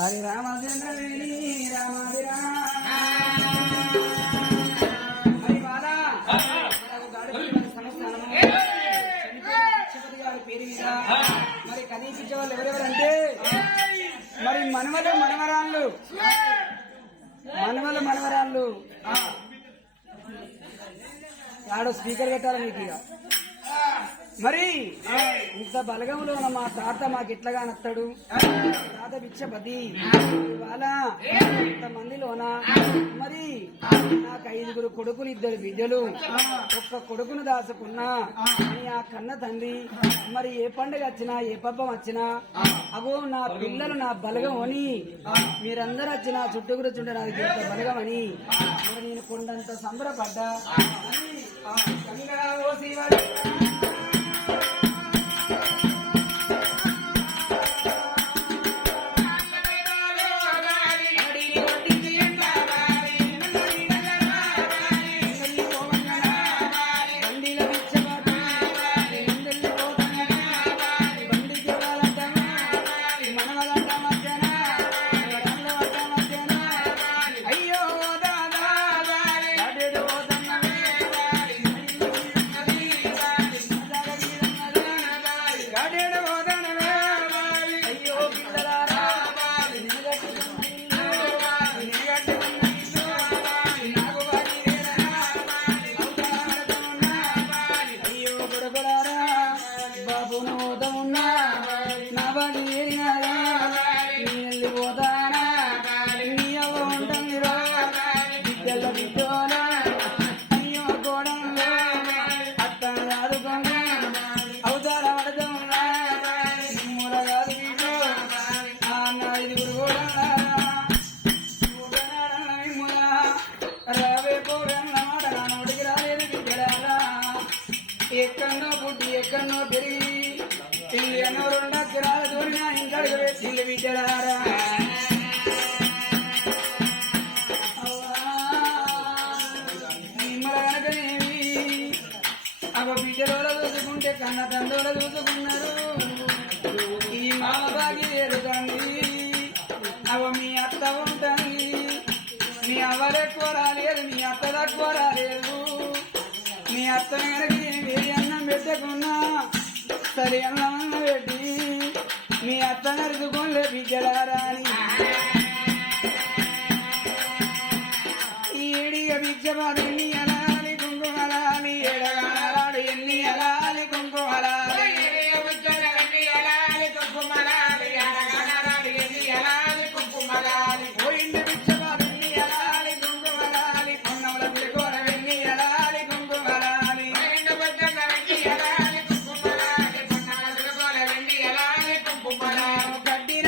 హరి రామచంద్ర రామాది పేరు మీద మరి కనిపించే వాళ్ళు ఎవరెవరంటే మరి మనవరాళ్ళు ఆడో స్పీకర్ పెట్టాలి మీకు ఇక మరి ఇంత బలగంలో మా తాత మాకు ఎట్లాగా నస్తాడు తాత బిచ్చపతి ఇవాళ ఇంతమందిలోన మరి నాకు 5 కొడుకులు 2 బిడ్డలు ఒక్క కొడుకును దాచుకున్నా అని ఆ కన్న తండ్రి మరి ఏ పండుగ వచ్చినా ఏ పబ్బం వచ్చినా అగో నా పిల్లలు నా బలగం అని మీరందరూ వచ్చినా చుట్టూ కూర్చుంటే నాకు ఇంత బలగం అని మరి నేను కొండంత సంబరపడ్డా ఎక్కడో పుట్టి ఎక్కడో పెరిగి ఎన్నో 2 అక్షరాల దూరినా ఇంకా పెట్టిల్లు బిడ్డలారా మిమ్మల్ని కనుకనేమి అవ బిడ్డలో చూసుకుంటే కన్న తండ్రులు చూసుకున్నారు ఈ మామ బాగి ఎదుగుతుంది అవ మీ అత్త ఉంటుంది మీ అవ్వలు ఎక్కువ రాలేదు మీ అత్త తక్కువ రాలేదు మీ అత్తని కనుక వేడి అన్నం పెట్టకున్నా సరి అన్నం పెట్టి మీ అత్త నరుచుకోలే బిడ్డలారా అని ఏడిగ బిచ్చబాదు ఎన్ని అలాలి కుంకుమలాలి ఎడగాలి ఎన్ని అలాలి కుంకుమలాలి పోయింది బిచ్చబాదు ఎన్ని అలాలి కుంకుమలాలి పొన్నముల పిలుకోర వెన్ని అలాలి కుంకుమలాలి కడ్డిన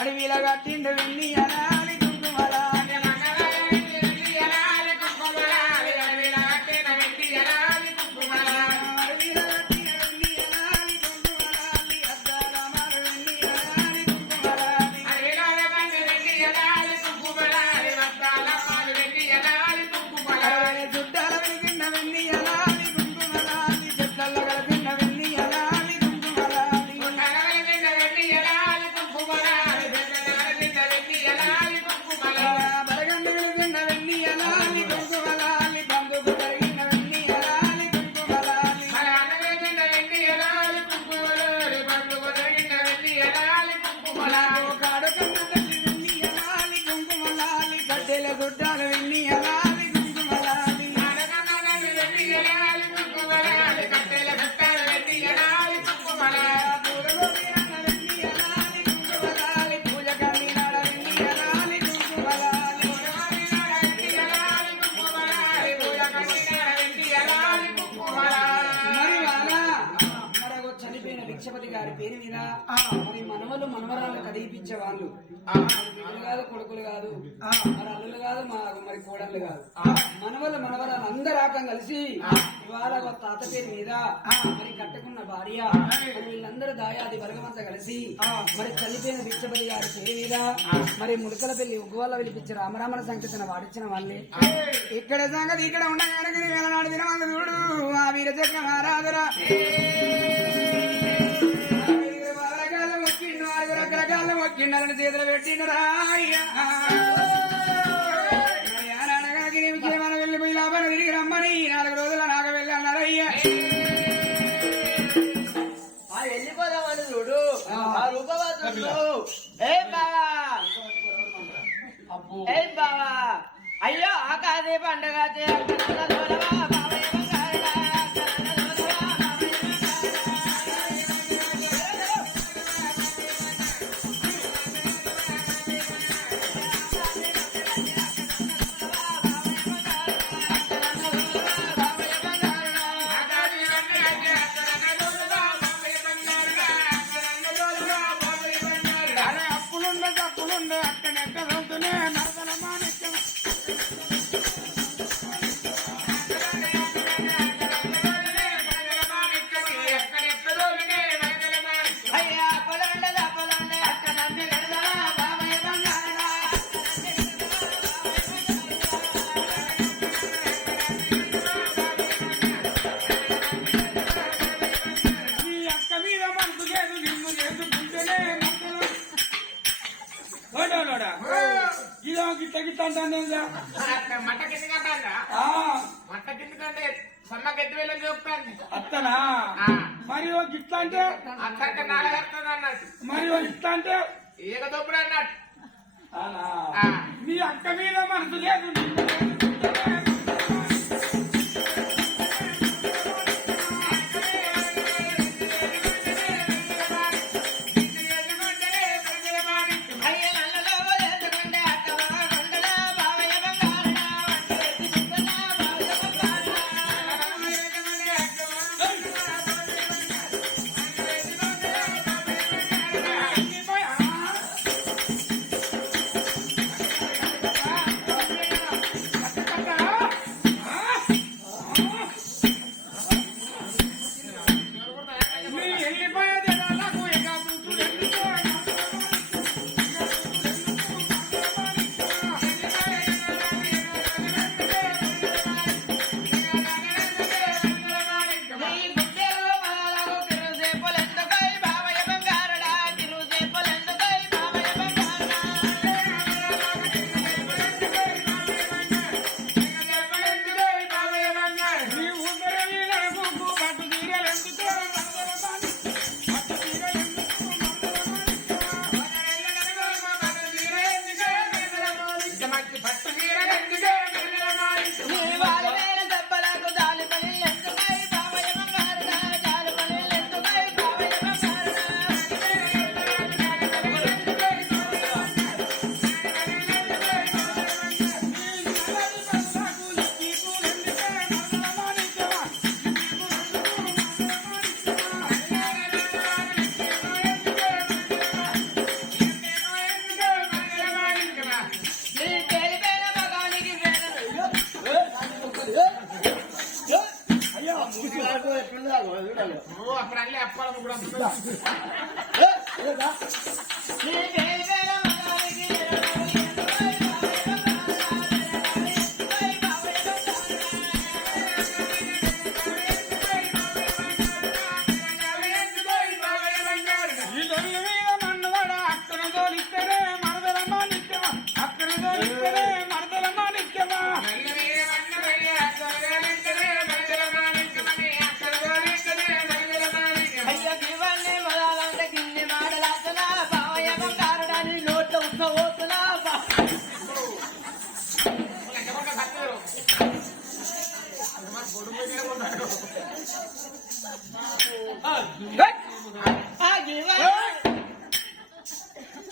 అడవిలో కట్టిండు వెన్ని అనాలి కుంకుమలాలి చుట్టాల వెలిగిన వెన్ని అనాలి కుంకుమలాలి చెట్లలో కలిపిన వెన్ని అనాలి కుంకుమలాలి గారి పేరు మీద మరి మనవలు మనవరాలు కదిలిపించే వాళ్ళు కాదు, కొడుకులు కాదు, మరి అల్లులు కాదు, మరి కోడళ్ళు కాదు, మనవలు మనవరాలు అందరు ఆకం కలిసి ఇవాళ తాత పేరు మీద మరి కట్టుకున్న భార్య వీళ్ళందరూ దాయాది వర్గమంతా కలిసి మరి చనిపోయిన భిక్షపతి గారి పేరు మీద మరి ముడకల పెళ్లి ఉగ్గువాళ్ళ పిలిపించి రామరామణ సంకీర్తన వాడించిన వాళ్ళే ఇక్కడ సంగతి ఇక్కడ ఉండగానే నాడు దినవాళ్ళు చూడు ఆ వీరచక్ర మహారాజురా రకరకాల మొక్కిండాలని చేతులు పెట్టిన మనం వెళ్ళిపోయి లాభాలు తిరిగి రమ్మని 4 రోజుల నాకు వెళ్ళి అన్నారయ్యా వెళ్ళిపోదామని చూడు ఆ రూపవాదుడు ఏ బావా ఏ బావా అయ్యో ఆ కాదే పండగ అత్తనా మరి గిట్లా అంటే మరి ఇట్లా అంటే ఏకదొప్పుడు అన్నట్టు నీ అక్క మీద మనసు లేదు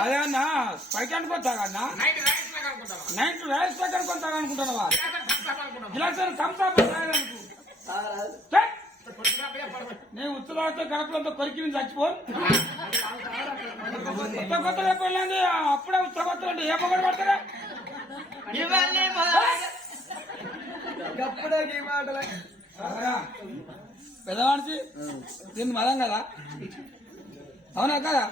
అదే అన్న పైకి అనుకుంటావా నైట్ రైస్ దగ్గర కొంటాను అనుకుంటున్నావా గిలాస్ కంసాపు నేను ఉత్తరాలతో కడపలతో కొరికి చచ్చిపో కొత్త కొత్త చెప్పలేదు అప్పుడే ఉత్త కొత్త అంటే ఏ పొగడు పడతారా గప్పుడే ఈ మాటలు పెద్ద మనిషి దీన్ని మదం కదా అవునా కదా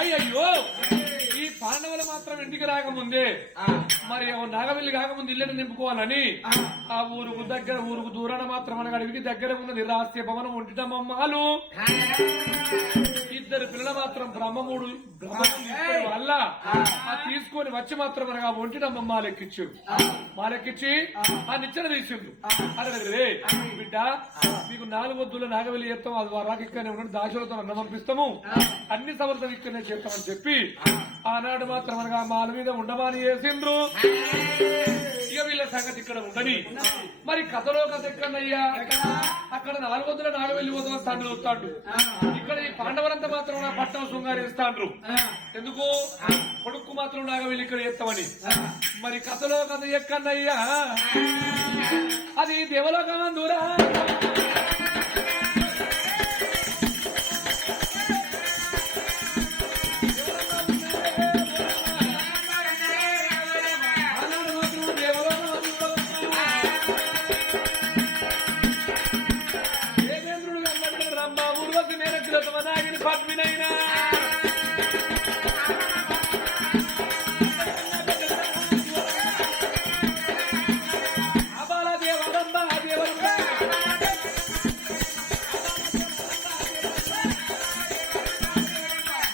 అయ్యయ్యో ఈ పాండవులు మాత్రం ఇంటికి రాకముందే మరి నాగవెల్లి కాకముందు ఇల్లుని నింపుకోవాలని ఆ ఊరుకు దూరాన మాత్రం మన అడవికి దగ్గర ఉన్నది రహస్య భవనం ఒంటిటమ్మమ్మాలు ఇద్దరు పిల్లలు మాత్రం బ్రహ్మముడు వల్ల తీసుకొని వచ్చి మాత్రం మనకు ఆ ఒంటిటమ్మ మాలెక్కించు మాలెక్కించి ఆ నిచ్చెన తీసిండు అరే బిడ్డ మీకు 4 వద్దులు నాగవెల్లి చేస్తాం అది వారాకి ఇక్కడనే ఉన్నాడు దాశలతో అన్నం పంపిస్తాము అన్ని సమర్థం ఇక్కడనే చేస్తామని చెప్పి ఆనాడు మాత్రం మనకు ఆ మాల మీద ఉండమని చేసిండ్రు ఇక వీళ్ళ సంగతి ఇక్కడ ఉండని మరి కథలో కథ ఎక్కడయ్యా అక్కడ 4 వద్దుల నాగవెల్లి వద్దు తండ్రి వస్తాడు ఇక్కడ ఈ పాండవులంతా మాత్రం నా పట్టణం శృంగారిస్తాండ్రు ఎందుకు కొడుకు మాత్రం నాగవెల్లి ఇక్కడ చేస్తామని మరి కథలో కథ ఎక్కడయ్యా అది దేవలోకమందురా పద్మినైనా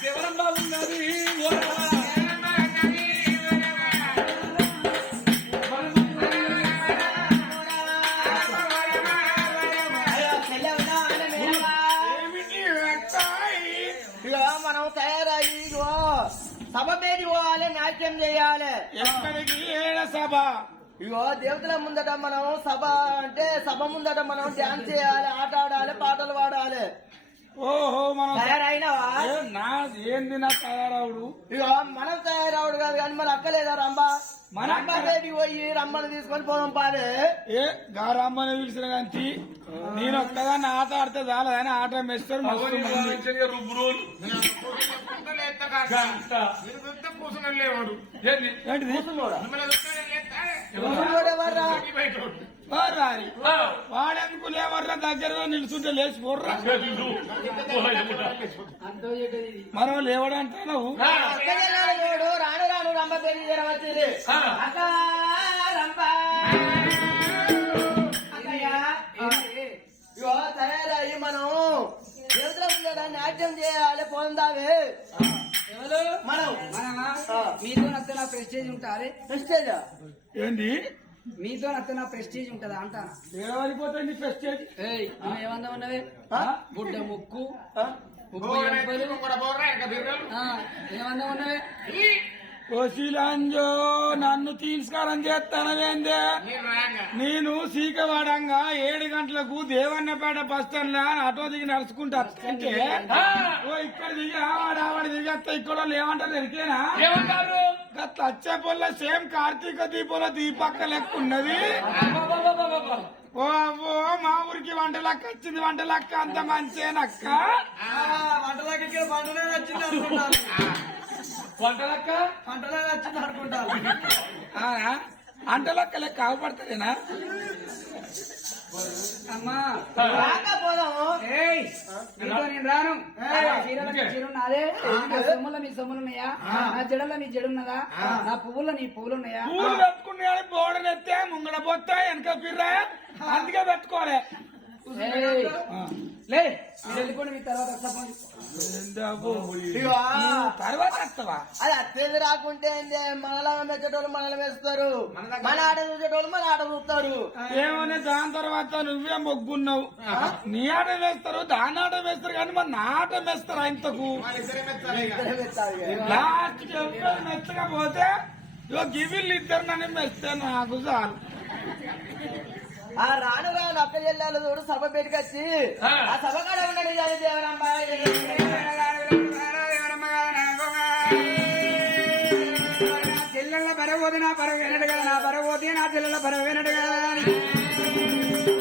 దేవరంబ ఉన్నది మనం తయారయ్యి సభ పేరు పోవాలి నాట్యం చేయాలి ఎక్కడికి ఏడ సభ ఇగో దేవతల ముందట మనం సభ అంటే సభ ముందట మనం డాన్స్ చేయాలి ఆట ఆడాలి పాటలు పాడాలి ఓహో మనం తయారైనవా ఏంది నా తయారవుడు ఇగో మనం తయారవుడు కాదు కానీ మన అక్కలేదా రంబ మన అక్క బేబీ పోయి రమ్మని తీసుకొని పోదాం పాడే ఏ గారమ్మని పిలిచిన కానీ నేను ఒక్కదాన్ని ఆట ఆడితే చాలని ఆట మెస్తారు వాడెందుకు లేవర్రా దగ్గర నిలుచుంటే లేచి పోర్రా మనం లేవడంటావు రాను రాను రంబ పేరు వచ్చింది అక్క రంబ ఇగో తయారయ్యి మనం దేవతల ముందట నాట్యం చేయాలి పొందావే మనం మీతో నచ్చ నా ప్రెస్టేజ్ ఉంటారే ప్రెస్టేజ్ ఏంది మీతో నచ్చ నా ప్రెస్టేజ్ ఉంటదా అంటా ఏమైపోతుంది ప్రెస్టేజ్ ఏమందా ఉన్నవే బుడ్డ ముక్కు ఏమందా ఉన్నవే ఓశీలాంజో నన్ను తిరస్కారం చేస్తానవేందే నేను సీకవాడంగా 7 గంటలకు దేవన్నపేట బస్ స్టాండ్ లో ఆటో దిగి నడుచుకుంటా అంటే ఓ ఇక్కడ దిగి ఆవాడు దిగి వస్తా ఇక్కడ ఏమంటారు ఎరికేనా గట్ల వచ్చే పొల్ల సేమ్ కార్తీక దీపంలో దీపక్క లెక్క ఉన్నది ఓ మా ఊరికి వంటలక్క వచ్చింది వంటలక్క అంత మంచేనక్క వంటలకి ఇక్కడ పంటలే వచ్చింది అనుకుంటాను వంటలక్క పంటలే వచ్చింది అనుకుంటాను అంటలక్క లెక్క అవపడతారేనా అమ్మా రాకపోదాము నేను రాను చీర నాదే నా సొమ్ముల మీ సొమ్ములున్నాయా నా జడల్లో మీ జడున్నదా నా పువ్వుల్లో నీ పువ్వులున్నాయా పూలు పెట్టుకునే బోడనెత్తే ముంగడ పోతా వెనక పిర్రా అందుకే పెట్టుకోలే ఏయ్, లే మీరు వెళ్ళిపోండి మీ తర్వాత వస్తా పోండి. ఇగో, తర్వాత వస్తావా అది అత్తేది రాకుంటే ఏంది? మనలా మెచ్చేటోళ్ళు మనల్ని వేస్తారు, మన ఆట చూసేటోళ్ళు మన ఆట చూస్తారు. ఏమని దాని తర్వాత నువ్వే మొగ్గున్నావు నీ ఆట వేస్తారు దాని ఆట వేస్తారు కానీ మరి నా ఆట వేస్తారు ఆయనకు ఇద్దరే మెచ్చాలి ఇక. లాస్ట్ ఎవరు మెచ్చకపోతే ఇగో గివిళ్ళు ఇద్దరు నన్ను మెస్తే నాకు చాలు ఆ రాను రాను అక్క జిల్లాలో చూడు సభ పెట్టుకొచ్చి ఆ సభ కాడ ఉండడు కానీ దేవరమ్మ చెల్లెళ్ళ పరవోది నా పరవ వినడు కదా, నా పరవోది నా చెల్లెళ్ళ పరవ వినడు కదా అని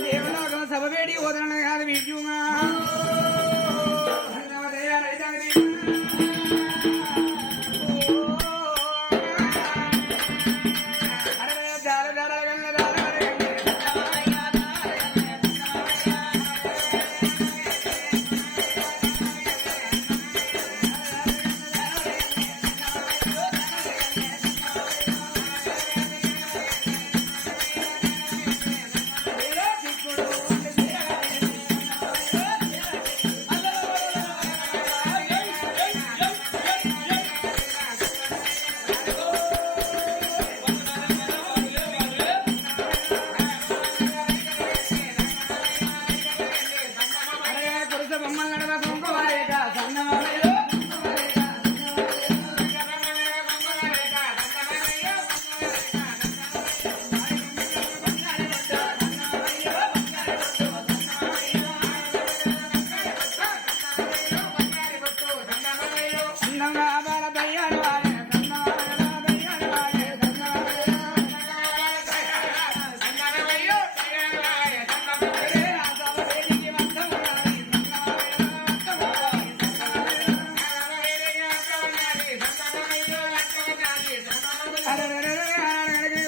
దేవులోకం సభ వేడి వదలను కాదు విజుగా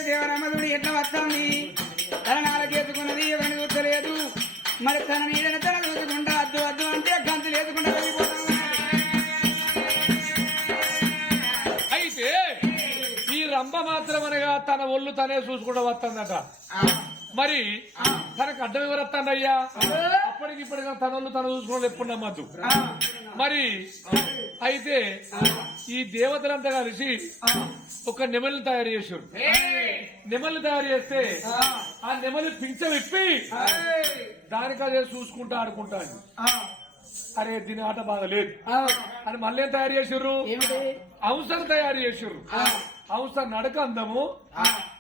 దేవరమ్మదుడు ఎట్లా వస్తుంది తన నాలుగేసుకున్నది ఎవరిని చూస్తలేదు మరి తన నీడని తన చూసుకుంటా అద్దు అద్దు అంటే గంతులు వేసుకుంటా వెళ్ళిపోతాం. అయితే ఈ రంభ మాత్రం అనగా తన ఒళ్ళు తనే చూసుకుంటూ వస్తుందట. మరి తనకు అడ్డం ఎవరు వస్తాడయ్యా? అప్పటికి ఇప్పటిగా తన ఒళ్ళు తను చూసుకోవడం ఎప్పుడు నమ్మద్దు. మరి అయితే ఈ దేవతలంతా కలిసి ఒక నెమలిని తయారు చేశారు. నెమలిని తయారు చేస్తే ఆ నెమలి పింఛ విప్పి దానికి అదే చూసుకుంటా ఆడుకుంటాను. అరే దీని ఆట బాగలేదు అని మళ్ళీ ఏం తయారు చేసారు? హంసను తయారు చేసారు. హంస నడక అందము,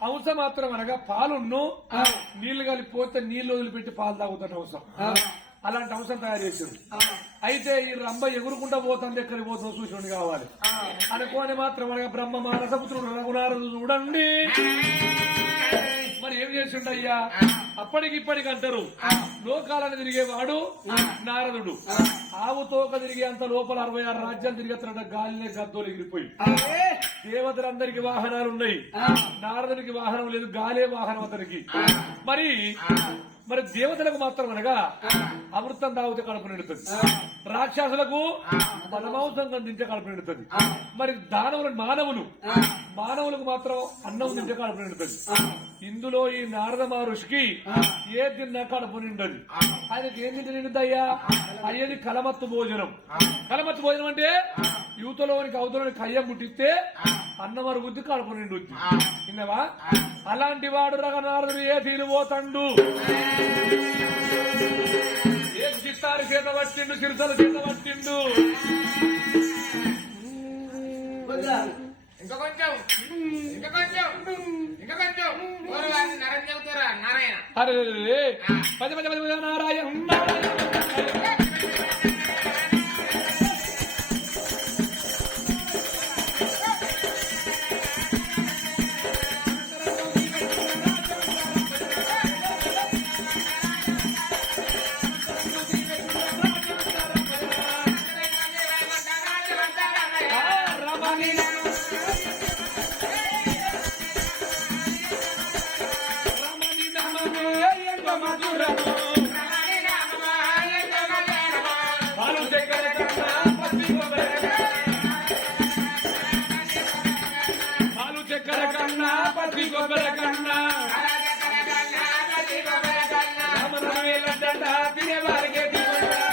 హంస మాత్రం అనగా పాలున్ను నీళ్లు కలిపిపోతే నీళ్లు వదిలిపెట్టి పాలు తాగుతాడు హంస. అలాంటి హంసను తయారు చేసారు. అయితే ఈ రంభ ఎగురుకుంటా పోతుంది, ఎక్కడికి పోతుందో చూసి కావాలి అనుకోని మాత్రం అనగా బ్రహ్మ మానసపుత్రుడు రఘునారదు చూడండి. మరి ఏం చేసిండయ్యా? అప్పటికి ఇప్పటికి అంటారు లోకాలను తిరిగేవాడు నారదుడు. ఆవు తోక తిరిగే అంత లోపల 66 రాజ్యాలు తిరిగేస్తున్న గాలినే గద్దోలు ఎగిరిపోయి. దేవతలందరికీ వాహనాలు ఉన్నాయి, నారదునికి వాహనం లేదు, గాలే వాహనం అతనికి. మరి మరి దేవతలకు మాత్రం అనగా అమృతం తాగితే కడుపు నిండుతుంది, రాక్షసులకు బలమాంసం తింటే కడుపు నిండుతుంది. మరి దానవులు మానవులకు మాత్రం అన్నం తింటే కడుపు నిండుతుంది. ఇందులో ఈ నారద మహర్షికి ఏ తిన్నా కడుపు నిండదు. ఆయనకి ఏం తింటే నిండుతాయ్యా? అయ్యేది కలమత్తు భోజనం. కలమత్తు భోజనం అంటే యువతలోనికి అవతలోని కయ్యం ముట్టిస్తే అన్నం అరుగుద్ది, కడుపు నిండుద్ది. విన్నావా? అలాంటి వాడు రఘునారదుడు ఏ తీరు పోతాడు? ఏ చిత్తారు చేత పట్టిండు, చిరుతల చేత పట్టిండు. ఇంకా కొంచెం నరం చెబుతారా నారాయణ? అరే పది నారాయణ